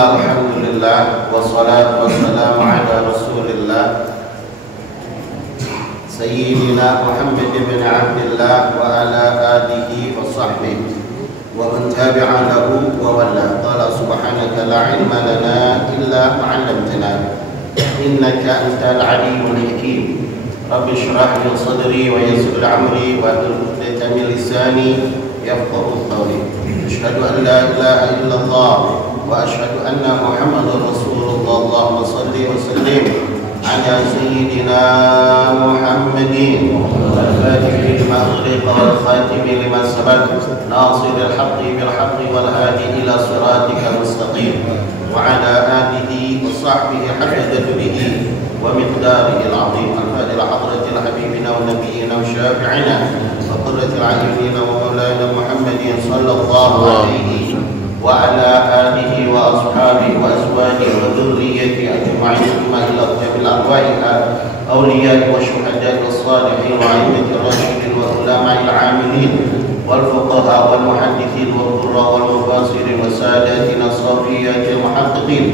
Bismillah, alhamdulillah, wassalatu wassalamu ala rasulillah Sayyidina Muhammad bin Abdillah wa ala alihi wa sahbihi wa man tabi'a lahu wa wala. Qala subhanaka la ilma lana illa ma 'allamtana innaka antal alimul hakim. Rabbi shrah li sadri wa yassir li amri wa hlul 'uqdatam min lisani yafqahu qawli. Asyhadu an la ilaha illallah wa asyhadu anna Muhammadar Rasulullah. Allahumma shalli wa sallim ala sayyidina Muhammadin al-fatih lima ughliqa wal khatim lima sabaq nasiril haqqi bil haqqi wal hadi ila siratikal mustaqim wa ala alihi wa sahbihi haqqa qadrihi wa miqdarihi al-'azim. Al-fatiha hadratil habibina wa nabiyyina wa syafi'ina wa qurratil 'ayunina wa maulana Muhammadin sallallahu alaihi wa ala alihi wa ashabihi wa azwajihi wa dhurriyyatihi ajma'in ma ila qabil arwa'iha awliya wa syuhada wa salihin wa a'immati rasyidin wa ulama'il 'amilin wal fuqaha wal muhaddithin wal qurra wal mufassirin wa sadatina safiyatil muhaqqiqin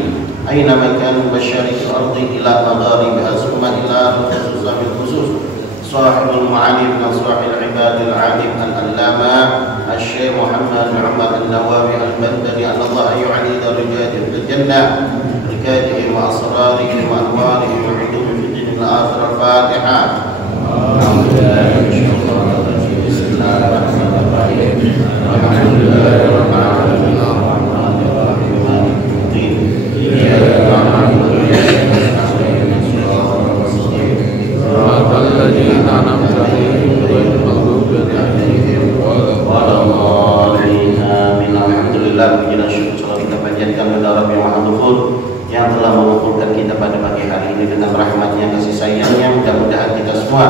aina makan masyariqil ardi ila magharibiha summa ila khususan khusus sahibul ma'alim nasrahil ibadil alim al-allama الشيخ محمد بن عمر النووي المدني أن الله يعلي درجاته في الجنة بركاتهم وأسرارهم وأنوارهم وعلوم في الدين الآخرة. الفاتحة. الحمد لله بسم الله الرحمن الرحيم الحمد لله رب العالمين الرحمن الرحيم مالك يوم الدين إياك نعبد وإياك نستعين صراط المستقيم صراط الذين أنعمت عليهم غير المغضوب عليهم Amin. Alhamdulillah, puji dan syukur selalu kita panjatkan kepada Rabb yang Maha Ghafur yang telah mengumpulkan kita pada pagi hari ini dengan rahmatnya, kasih sayangnya. Mudah-mudahan kita semua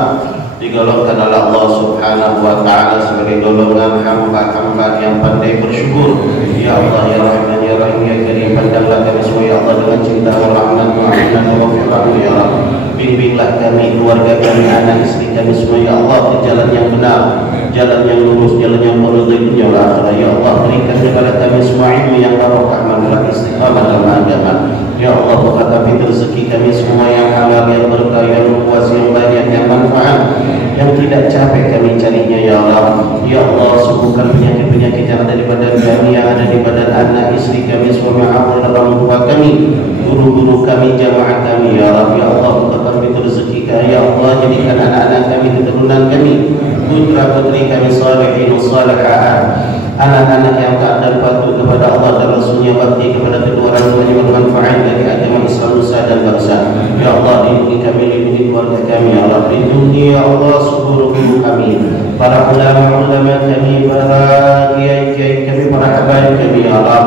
digolongkan oleh Allah Subhanahu wa Ta'ala sebagai golongan hamba-hamba yang pandai bersyukur. Ya Allah, ya Rahman, ya Rahim, ya Karim, pandanglah kami semua ya Allah dengan cinta wa rahmat wa rahmat wa firman ya Rabb. Bimbinglah kami, keluarga kami, anak istri kami semua ya Allah ke jalan yang benar, jalan yang lurus, jalan yang meridai dunia wal akhirah. Ya Allah, berikan kepada kami semua ilmu yang barokah, manfaat, istiqamah dalam agama. Ya Allah, buka kami rezeki kami semua yang halal, yang berkah, yang luas, yang banyak, yang manfaat, yang tidak capek kami carinya ya Allah. Ya Allah, sembuhkan penyakit-penyakit yang ada di badan kami, yang ada di badan anak istri kami, suami Allah dan orang tua kami, guru-guru kami, jamaah kami ya Allah. Ya Allah, buka kami rezeki kami ya Allah, jadikan anak-anak kami, keturunan kami, putra-putri kami salihin salihat, anak-anak yang taat dan patuh kepada Allah dan Rasulnya, bakti kepada kedua orang tuanya, bermanfaat bagi agama Islam, nusa dan bangsa. Ya Allah, lindungi kami, lindungi keluarga kami ya Allah, lindungi ya Allah seluruh guru kami, para ulama-ulama kami, para kiai-kiai kami, para habaib kami ya Allah,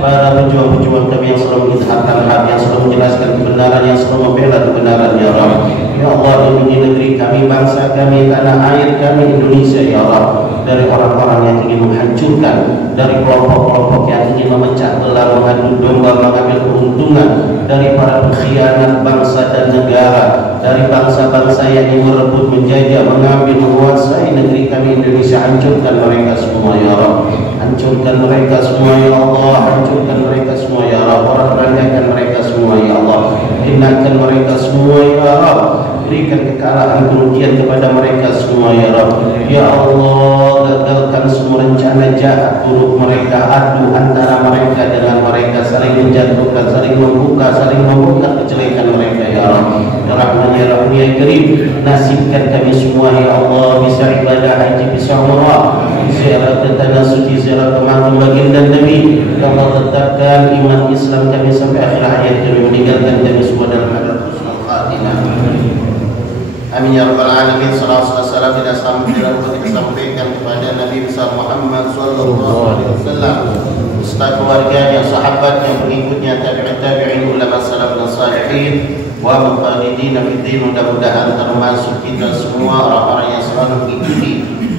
para pejuang-pejuang kami yang selalu mengidharkan hak, yang selalu menjelaskan kebenaran, yang selalu membela kebenaran ya Allah. Ya Allah, lindungi negeri kami, bangsa kami, tanah air kami Indonesia ya Allah, dari orang-orang yang ingin menghancurkan, dari kelompok-kelompok yang ingin memecah belah, mengadu domba, mengambil keuntungan, dari para pengkhianat bangsa dan negara, dari bangsa-bangsa yang ingin merebut, menjajah, mengambil, menguasai negeri kami Indonesia. Hancurkan mereka semua ya Allah, hancurkan mereka semua ya Allah, hancurkan mereka semua ya Allah, orang-orangkan mereka semua ya Allah, hinakan mereka semua ya Allah, berikan kekalahan kerugian kepada mereka semua ya Rabb. Ya Allah, gagalkan semua rencana jahat buruk mereka, adu antara mereka dengan mereka, saling menjatuhkan, saling membuka kejelekan mereka ya Rabb. Ya Rahman, ya Rahim, ya Karim, nasibkan kami semua ya Allah bisa ibadah haji, bisa umrah, ziarah tanah suci, ziarah ke makam baginda Nabi. Ya Allah, tetapkan iman Islam kami sampai akhir hayat kami, meninggalkan kami semua dalam keadaan husnul khatimah. Amin ya rabbal alamin. Salawat salam kita sampaikan kepada Nabi besar Muhammad sallallahu alaihi wasallam, beserta keluarganya, sahabatnya, pengikutnya, tabi'in, ulama salaf dan salihin wa muqallidin fi din. Mudah-mudahan termasuk kita semua orang-orang yang selalu mengikuti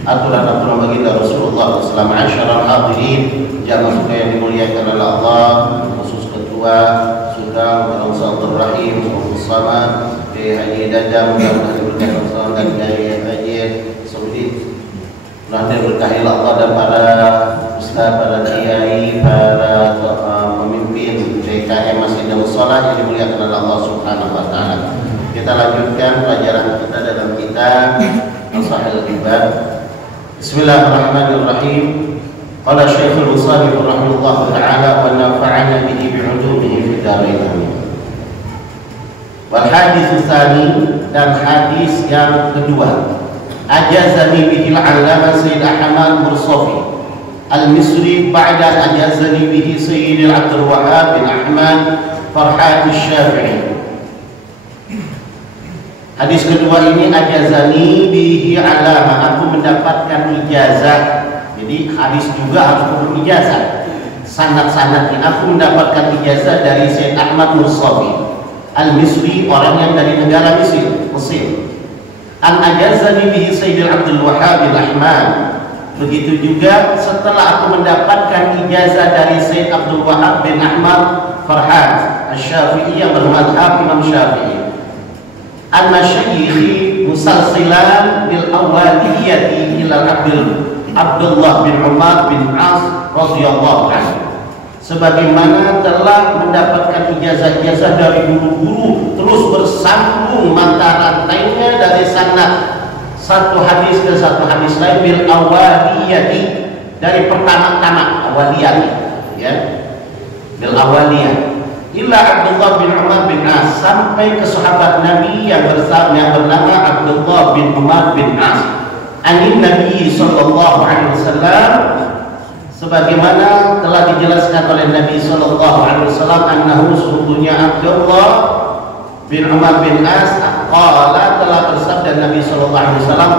aturan-aturan baginda Rasulullah sallallahu alaihi wasallam. Hadirin jamaah suka yang dimuliakan oleh Allah, khusus ketua Sudang Bangsal Rahim bersama Haji Dadam, mudah-mudahan berkah bersama dan Haji Saudi, mudah-mudahan berkahi Allah dan para ustaz, para kiai, para pemimpin baik shalah yang dimuliakan oleh Allah Subhanahu wa taala. Kita lanjutkan pelajaran kita dalam kitab Sahih al-Ibad. Bismillahirrahmanirrahim. Qala Syekhul Musannif rahimahullah taala wa nafa'ana bihi bi'ulumihi fid dharain amin. Wal hadits tsani, dan hadis yang kedua, ajazani bihi al-'allama Sayyid Ahmad Mursafi Al-Misri ba'da ajazani bihi Sayyid Abdul Wahhab bin Ahmad Farhat Asy-Syafi'i. Hadis kedua ini, ajazani bihi alama, aku mendapatkan ijazah. Jadi hadis juga harus berijazah. Sanad-sanadnya aku mendapatkan ijazah dari Sayyid Ahmad Mursafi Al-Misri, orang yang dari negara Mesir. An ajazani bihi Sayyid Abdul Wahhab bin Ahmad. Begitu juga setelah aku mendapatkan ijazah dari Sayyid Abdul Wahhab bin Ahmad Farhat Asy-Syafi'i yang bermadhab Imam Syafi'i. An-Masyayikhi musalsilan bil awwaliyyati ila Abdullah bin Umar bin As radhiyallahu anhu. Sebagaimana telah mendapatkan ijazah-ijazah dari guru-guru, terus bersambung mata rantainya dari sanad satu hadis ke satu hadis lain bil awaliyati, dari pertama-tama awaliyati, ya, bil awaliyah illa Abdullah bin Umar bin As, sampai ke sahabat Nabi yang bernama Abdullah bin Umar bin As. Anin Nabi sallallahu alaihi wasallam, sebagaimana telah dijelaskan oleh Nabi sallallahu alaihi wasallam, annahu sesungguhnya Abdullah bin Umar bin As qala, telah bersabda Nabi sallallahu alaihi wasallam,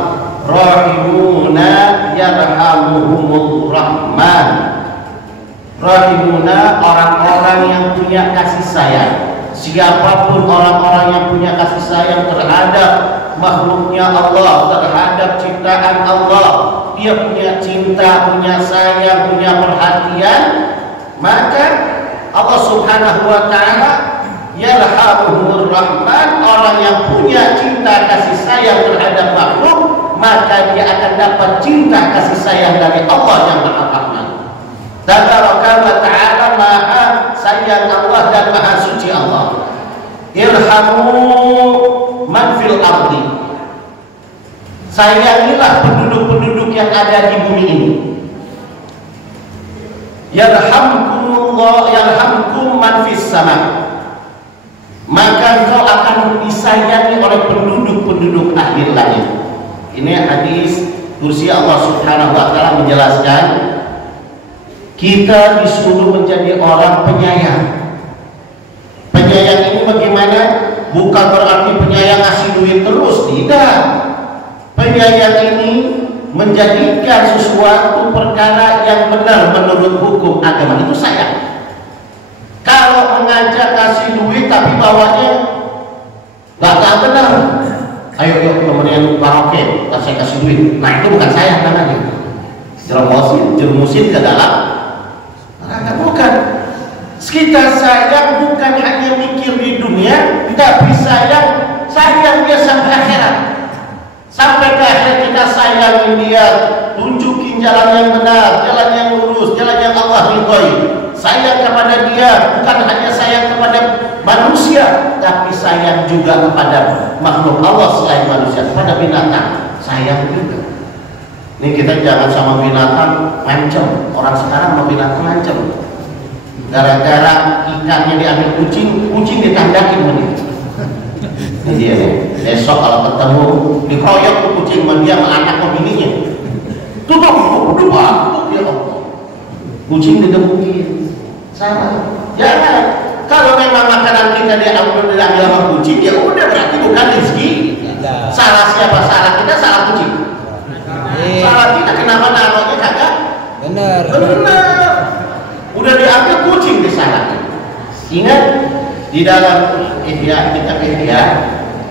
rahimuna yarhamuhumur rahman. Rahimuna, orang-orang yang punya kasih sayang. Siapapun orang-orang yang punya kasih sayang terhadap makhluknya Allah, terhadap ciptaan Allah, dia punya cinta, punya sayang, punya perhatian, maka Allah Subhanahu wa taala yarhamuhumur rahman, orang yang punya cinta kasih sayang terhadap makhluk, maka dia akan dapat cinta kasih sayang dari Allah yang Maha Rahman. Tabaraka wa ta'ala, maha sayang Allah dan maha suci Allah. Irhamu man fil ardi, sayangilah penduduk-penduduk yang ada di bumi ini. Yarhamkumullah yarhamkum man fis sama, maka engkau akan disayangi oleh penduduk-penduduk akhir langit. Ini hadis kursi Allah Subhanahu wa taala menjelaskan kita disuruh menjadi orang penyayang. Penyayang ini bagaimana? Bukan berarti penyayang ngasih duit terus, tidak. Penyayang ini menjadikan sesuatu perkara yang benar menurut hukum agama, itu sayang. Kalau mengajak kasih duit tapi bawanya nggak benar, ayo yuk temenin karaoke, saya kasih duit, nah itu bukan sayang namanya. Jerumusin ke dalam neraka, bukan. Kita sayang bukan hanya mikir di dunia, tapi sayang dia sampai akhirat. Sampai ke akhir kita sayangin dia, tunjukin jalan yang benar, jalan yang lurus, jalan yang Allah ridhoi. Sayang kepada dia bukan hanya sayang kepada manusia, tapi sayang juga kepada makhluk Allah selain manusia, kepada binatang sayang juga. Ini kita jangan sama binatang mancem. Orang sekarang mau binatang mancem, gara-gara ikannya diambil kucing, kucing ditandakin menit. Ini dia nih. Besok kalau ketemu dikeroyok tuh kucing dia sama anak bininya, tutup dua, ya Allah, kucing digebukin. Sama, jangan. Kalau memang makanan kita diambil sama kucing, ya udah, berarti bukan rezeki. Salah siapa? Salah kita, salah kucing. Salah kita, kenapa naruhnya kagak? Benar. Udah diambil kucing disalahkan. Ingat di dalam Ihya, kitab Ihya,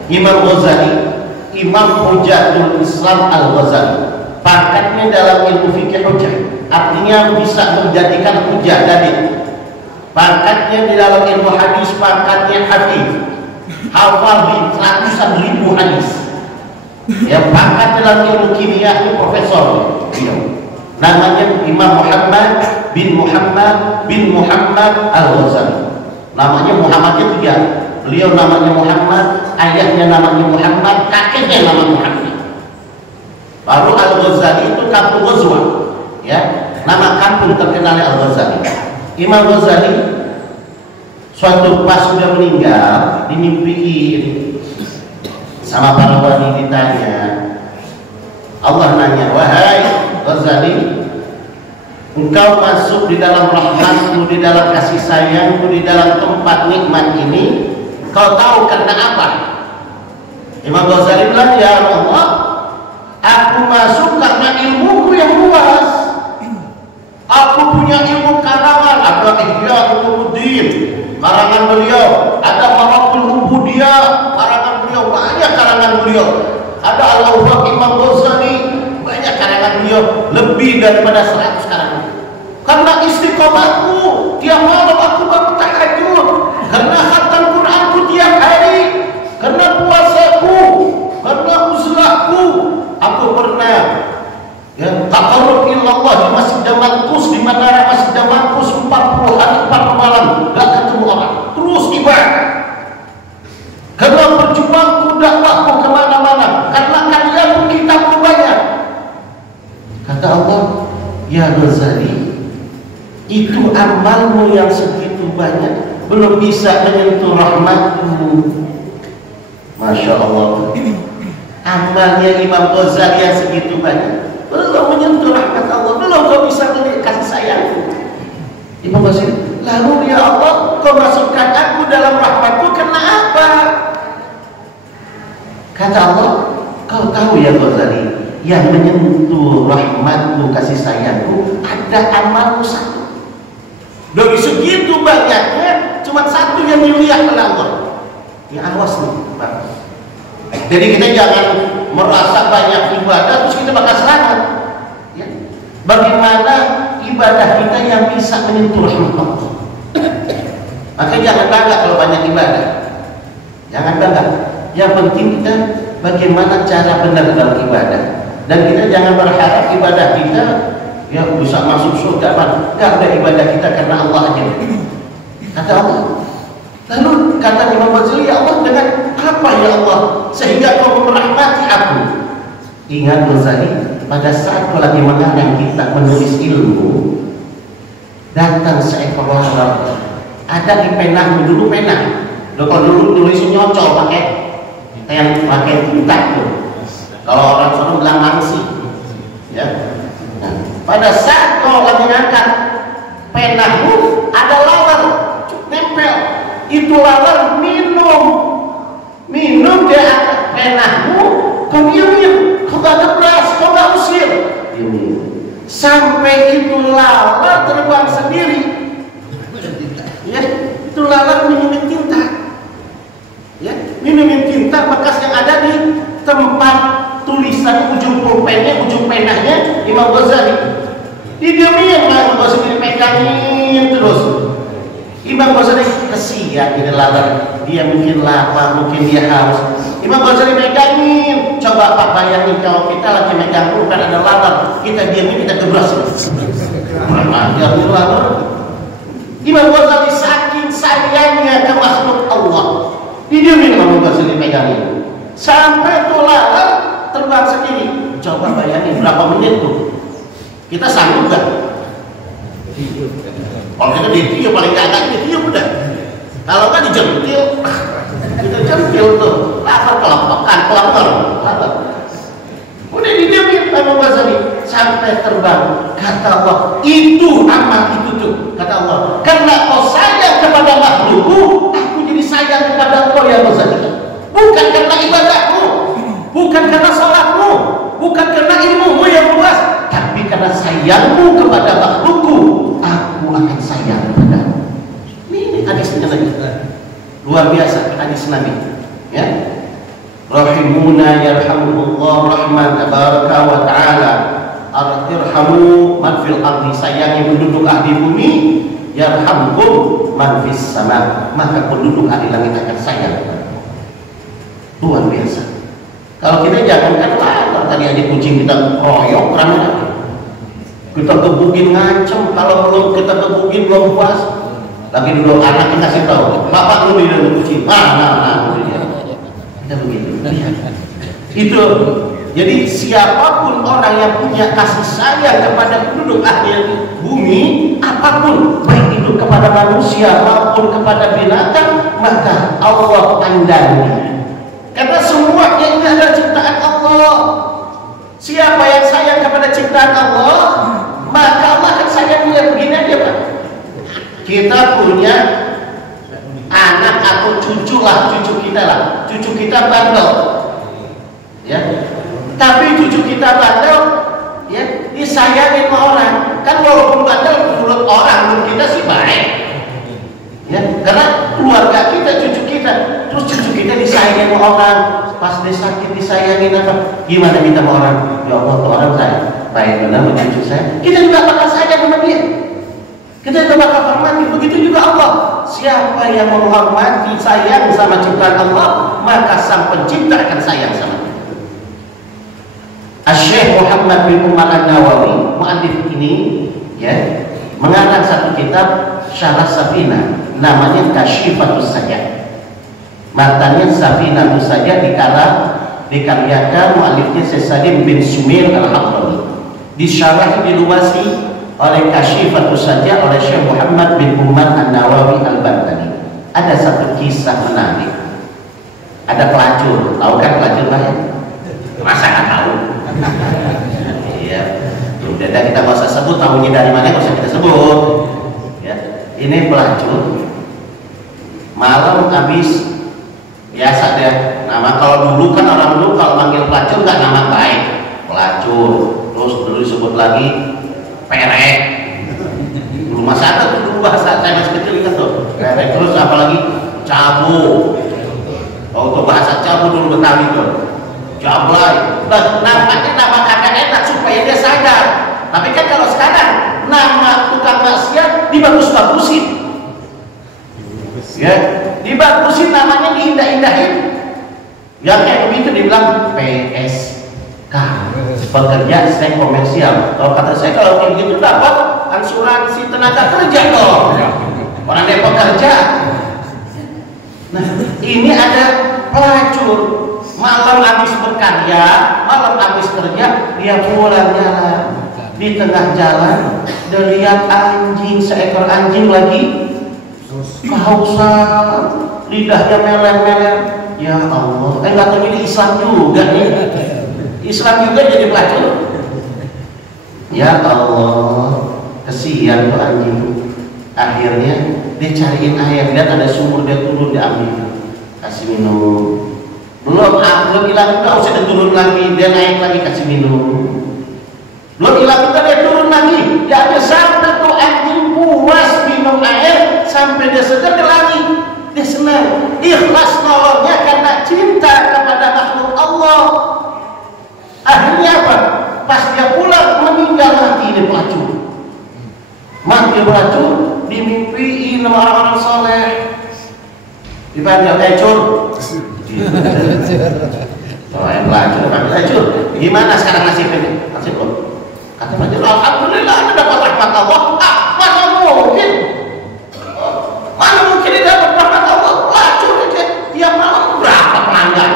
Imam Ghazali, Imam Hujatul Islam Al-Ghazali, pangkatnya dalam ilmu fikih hujjah, artinya bisa menjadikan hujjah dalil. Pangkatnya di dalam ilmu hadis, pangkatnya hafiz, hafal di ratusan ribu hadis. Yang pangkat dalam ilmu kimia itu profesor. Namanya Imam Muhammad bin Muhammad Al-Ghazali. Namanya Muhammadnya 3. Beliau namanya Muhammad, ayahnya namanya Muhammad, kakeknya nama Muhammad. Baru Al-Ghazali itu kampung Ghazwa, ya, nama kampung terkenalnya Al-Ghazali. Imam Ghazali suatu pas sudah meninggal, dimimpiin sama para wali, ditanya, Allah nanya, wahai Ghazali, engkau masuk di dalam rahmatku, di dalam kasih sayangku, di dalam tempat nikmat ini, kau tahu karena apa? Imam Ghazali bilang, ya Allah, aku masuk karena ilmuku yang luas. Aku punya ilmu karangan, ada Ihya Ulumuddin, karangan beliau, ada Maraqul Ubudiyah, karangan beliau, banyak karangan beliau. Ada Al-Awwaq Imam Ghazali, banyak karangan beliau, lebih daripada 100 karangan. Karena istiqomahku, tiap malam aku bangun tahajud, karena khatam Qur'anku tiap hari, karena puasaku, karena uzlahku, aku pernah taqarrub ilallah di Masjid Damaskus, di Menara Masjid Damaskus 40 hari 40 malam, gak ketemu orang, terus ibadah. Karena berjuangku, dakwahku kemana-mana, karena kalian kitabku banyak. Kata Allah, ya Ghazali, itu amalmu yang segitu banyak belum bisa menyentuh rahmatku. Masya Allah, amalnya Imam Ghazali yang segitu banyak belum menyentuh rahmat Allah, belum kau bisa melihat kasih sayangku. Imam Ghazali, lalu ya Allah, kau masukkan aku dalam rahmatku karena apa? Kata Allah, kau tahu ya Ghazali, yang menyentuh rahmatku, kasih sayangku, ada amalmu satu. Dari segitu banyaknya, cuma satu yang dilihat oleh Allah. Ya awas nih, Pak. Jadi kita jangan merasa banyak ibadah terus kita bakal selamat, ya. Bagaimana ibadah kita yang bisa menyentuh rahmat Allah? Maka jangan bangga kalau banyak ibadah, jangan bangga. Yang penting kita bagaimana cara benar dalam ibadah, dan kita jangan berharap ibadah kita ya bisa masuk surga, gak ada ibadah kita karena Allah aja. Kata Allah. Lalu kata Imam Ghazali, ya Allah, dengan apa ya Allah sehingga kau merahmati aku? Ingat Ghazali, pada saat kau lagi mengarang kitab menulis ilmu, datang seekor lalat. Ada di penahmu, dulu penah. Kalau dulu tulisnya nyocol pakai tinta tuh. Kalau orang sana bilang mangsi, ya. Nah, pada saat kau lagi ngangkat penahmu, ada lalat nempel. Itu lalat minum di atas penahmu, kau diemin, kau gak ngebras, kau gak usir, sampai itu lalat terbang sendiri. Ya, itu lalat minumin tinta, ya, minumin tinta bekas yang ada di tempat tulisan ujung pulpennya, ujung penahnya Imam Ghazali. Didiemin, Imam Ghazali megangin terus. Imam Ghazali kesian ini lalat, dia mungkin lapar, mungkin dia haus. Imam Ghazali megangin, coba Pak bayangin kalau kita lagi megang pulpen ada lalat, kita diamin, kita gebras. Mana dia lalat? Imam Ghazali saking sayangnya ke makhluk Allah, didiamin Imam Ghazali megangin, sampai tuh lalat terbang sendiri. Coba bayangin berapa menit tuh? Kita sanggup gak? Kalau kita ditiup paling gak ditiup udah. Kalau kan dijentil, kita jentil tuh, lapar kelopokan, kelopor, lapar. Udah didiamin Imam Ghazali sampai terbang. Kata Allah, itu amal itu tuh. Kata Allah, karena kau sayang kepada makhlukku, aku jadi sayang kepada kau ya Ghazali. Bukan karena ibadahmu, bukan karena sholatmu, bukan karena ilmumu yang luas, tapi karena sayangmu kepada makhlukku, aku akan sayang kepadamu. Ini hadisnya lagi luar biasa, hadis Nabi, ya. Rahimuna yarhamullah rahman tabaraka wa ta'ala, irhamu man fil ardi, sayangi penduduk ahli bumi, yarhamkum man fis sama, maka penduduk ahli langit akan sayang. Luar biasa. Kalau kita jangankan lapar, tadi ada kucing kita royok ramai, kita gebukin ngancem, kalau belum kita gebukin belum puas, Lagi duduk anaknya kasih tahu, bapak lu minum kucing, nah, kita begitu. Itu. Jadi siapapun orang yang punya kasih sayang kepada penduduk akhir bumi, apapun, baik itu kepada manusia maupun kepada binatang, maka Allah tandai. Karena semuanya ini adalah ciptaan Allah. Siapa yang sayang kepada ciptaan Allah, maka Allah akan sayang dia. Begini aja Pak, kita punya anak atau cucu kita bandel, ya. Tapi cucu kita bandel, ya, disayangi sama orang. Kan walaupun bandel menurut orang, menurut kita sih baik, ya, karena keluarga kita, cucu kita, terus cucu kita disayangi sama orang. Pas dia sakit disayangin apa? Gimana kita sama orang? Ya Allah, ke orang saya baik benar sama cucu saya, kita juga bakal sayang sama dia. Kita juga bakal hormati. Begitu juga Allah. Siapa yang menghormati, sayang sama ciptaan Allah, maka Sang Pencipta akan sayang sama dia. Syekh Muhammad bin Umar An-Nawawi, mu'allif ini, ya, mengarang satu kitab Syarah Safinah, namanya Kasyifatus Sajjad. Matanya Safinah Sajjad dikaryakan mu'allifnya Syekh Salim bin Sumail Al-Hadrami. Disyarah diluasi oleh Kasyifatus Sajjad oleh Syekh Muhammad bin Umar An-Nawawi Al-Bantani. Ada satu kisah menarik. Ada pelacur, tahu kan pelacur Pak? Masa nggak tahu? Iya, udah kita nggak usah sebut tahunya dari mana, nggak usah kita sebut. Ya, ini pelacur. Malam habis biasa deh. Nama kalau dulu kan orang dulu kalau manggil pelacur nggak nama baik, pelacur. Terus dulu disebut lagi perek. Dulu masa ada tuh dulu bahasa saya masih kecil kan tuh. Perek, terus apalagi cabu. Kalau tuh bahasa cabu dulu Betawi tuh. Jablay, dan nampaknya nama kagak enak supaya dia sadar. Tapi kan kalau sekarang nama tukang maksiat dibagus-bagusin, ya, dibagusin namanya, diindah-indahin. Yang kayak begitu dibilang PSK, pekerja seks komersial. Kalau kata saya, kalau kayak gitu dapat asuransi tenaga kerja dong. Orang dia pekerja. Nah, ini ada pelacur. Malam habis berkarya, malam habis kerja, dia pulang jalan. Di tengah jalan, dia lihat anjing, seekor anjing lagi kehausan, lidahnya meler-meler. Ya Allah, nggak tahu ini Islam juga nih. Islam juga jadi pelacur. Ya Allah, kesian tuh anjing. Akhirnya dia cariin air, lihat ada sumur, dia turun, dia ambil, kasih minum. Belum hilang juga, usah turun lagi, dia naik lagi kasih minum. Belum hilang juga, dia turun lagi, dia ambil sampai tuh anjing puas minum air sampai dia segar, dia lagi, dia senang, ikhlas nolongnya karena cinta kepada makhluk Allah. Akhirnya apa? Pas dia pulang meninggal mati, ini pelacur. Mati pelacur, dimimpiin sama orang-orang soleh, dipanggil ecur. Oh, yang pelacur, gimana sekarang nasibnya? Nasib lo? Kata pelacur, alhamdulillah anda dapat rahmat Allah. Mana mungkin? Mana mungkin dia dapat rahmat Allah? Pelacur aja, tiap malam berapa pelanggan?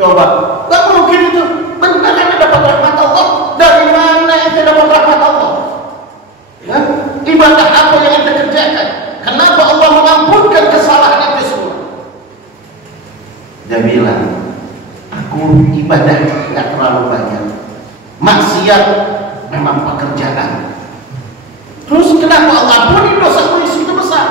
Coba, nggak mungkin itu. Benar anda dapat rahmat Allah? Dari mana anda dapat rahmat Allah? Ya? Ibadah apa yang anda kerjakan? Kenapa Allah mengampunkan kesalahan itu semua? Dia bilang, aku ibadah nggak terlalu banyak, maksiat memang pekerjaan. Terus kenapa Allah ampuni dosa itu besar?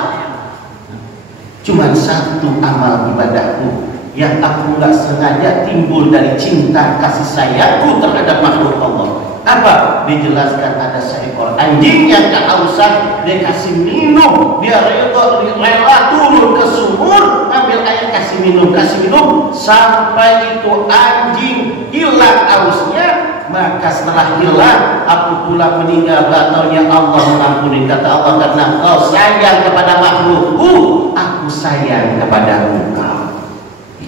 Cuma satu amal ibadahku yang aku nggak sengaja timbul dari cinta kasih sayangku terhadap makhluk Allah. Apa? Dijelaskan ada seekor anjing yang kehausan, dia kasih minum, dia rela turun ke sumur, ambil air kasih minum sampai itu anjing hilang hausnya. Maka setelah hilang, aku pula meninggal. Bataunya Allah mengampuni, kata Allah, karena kau sayang kepada makhlukku, aku sayang kepada engkau.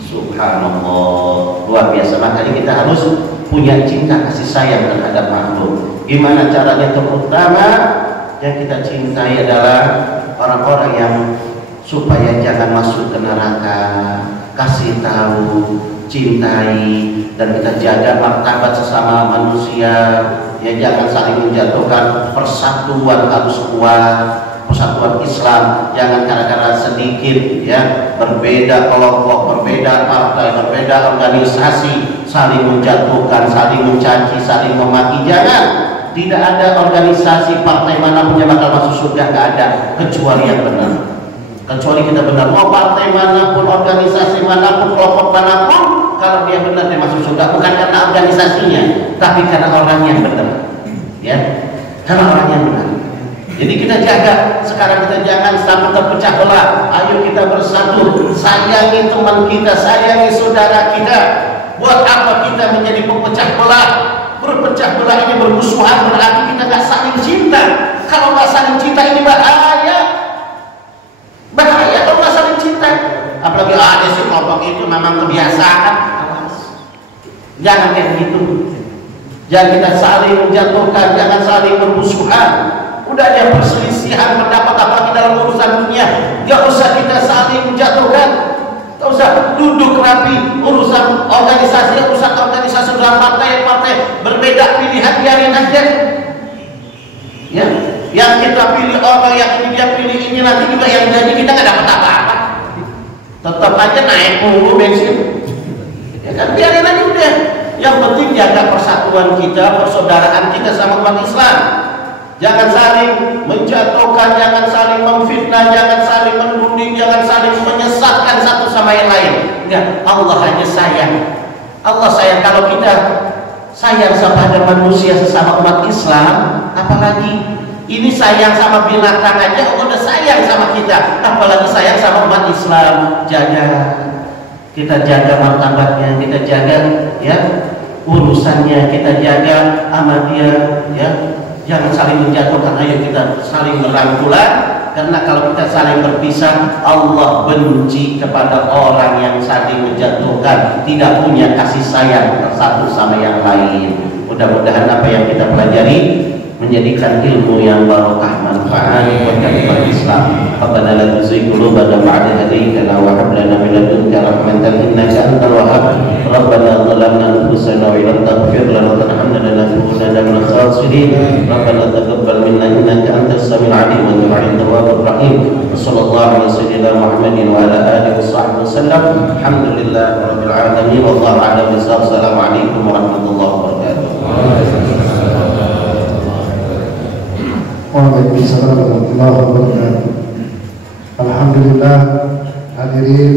Subhanallah, luar biasa. Makanya kita harus punya cinta kasih sayang terhadap makhluk. Gimana caranya? Terutama yang kita cintai adalah orang-orang yang supaya jangan masuk ke neraka, kasih tahu, cintai, dan kita jaga martabat sesama manusia. Ya, jangan saling menjatuhkan. Persatuan harus kuat, persatuan Islam. Jangan gara-gara sedikit ya berbeda kelompok, berbeda partai, berbeda organisasi, saling menjatuhkan, saling mencaci, saling memaki. Jangan. Tidak ada organisasi partai manapun yang bakal masuk surga, nggak ada, kecuali yang benar. Kecuali kita benar. Mau partai manapun, organisasi manapun, kelompok manapun, kalau dia benar dia masuk surga, bukan karena organisasinya, tapi karena orang yang benar. Ya, karena orang yang benar. Jadi kita jaga. Sekarang kita jangan sampai terpecah belah. Ayo kita bersatu, sayangi teman kita, sayangi saudara kita. Buat apa kita menjadi pemecah belah? Berpecah belah ini bermusuhan, berarti kita nggak saling cinta. Kalau nggak saling cinta ini bahaya. Bahaya kalau nggak saling cinta. Apalagi ada si kelompok itu memang kebiasaan. Jangan kayak gitu. Jangan kita saling menjatuhkan, jangan saling bermusuhan. Udah ada perselisihan pendapat apalagi dalam urusan dunia, nggak usah kita saling menjatuhkan. Nggak usah duduk rapi. Urusan organisasi dalam partai berbeda pilihan, biarin aja. Ya, yang kita pilih orang yang ini, dia pilih ini, nanti juga yang jadi kita nggak dapat apa-apa. Tetap aja naik mulu bensin. Ya kan, biarin aja udah. Yang penting jaga persatuan kita, persaudaraan kita sama umat Islam. Jangan saling menjatuhkan, jangan saling memfitnah, jangan saling menuding, jangan saling menyesatkan satu sama yang lain. Enggak, Allah hanya sayang. Allah sayang. Kalau kita sayang kepada manusia sesama umat Islam, apalagi ini sayang sama binatang aja, Allah udah sayang sama kita, apalagi sayang sama umat Islam. Jaga, kita jaga martabatnya, kita jaga ya urusannya, kita jaga sama dia ya. Jangan saling menjatuhkan, ayo kita saling merangkulan. Karena kalau kita saling berpisah, Allah benci kepada orang yang saling menjatuhkan, tidak punya kasih sayang satu sama yang lain. Mudah-mudahan apa yang kita pelajari menjadikan ilmu yang barokah, manfaat buat umat Islam. Rabbana la tuzigh qulubana ba'da idh hadaytana wa hab lana min ladunka rahmatan innaka antal wahhab. Rabbana zalamna anfusana wa illam taghfir lana wa tarhamna lanakunanna minal khasirin. Rabbana taqabbal minna innaka antas samiul 'alim wa tub 'alaina tawwabur rahim. Sallallahu alaihi wasallam Muhammadin wa ala alihi washabbihi wasallam. Alhamdulillahi rabbil alamin. Wallahu a'lam bissawab. Assalamualaikum warahmatullahi wabarakatuh. Waalaikumsalam warahmatullahi wabarakatuh. Alhamdulillah, hadirin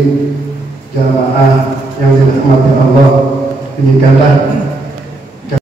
jamaah yang dirahmati Allah, demikianlah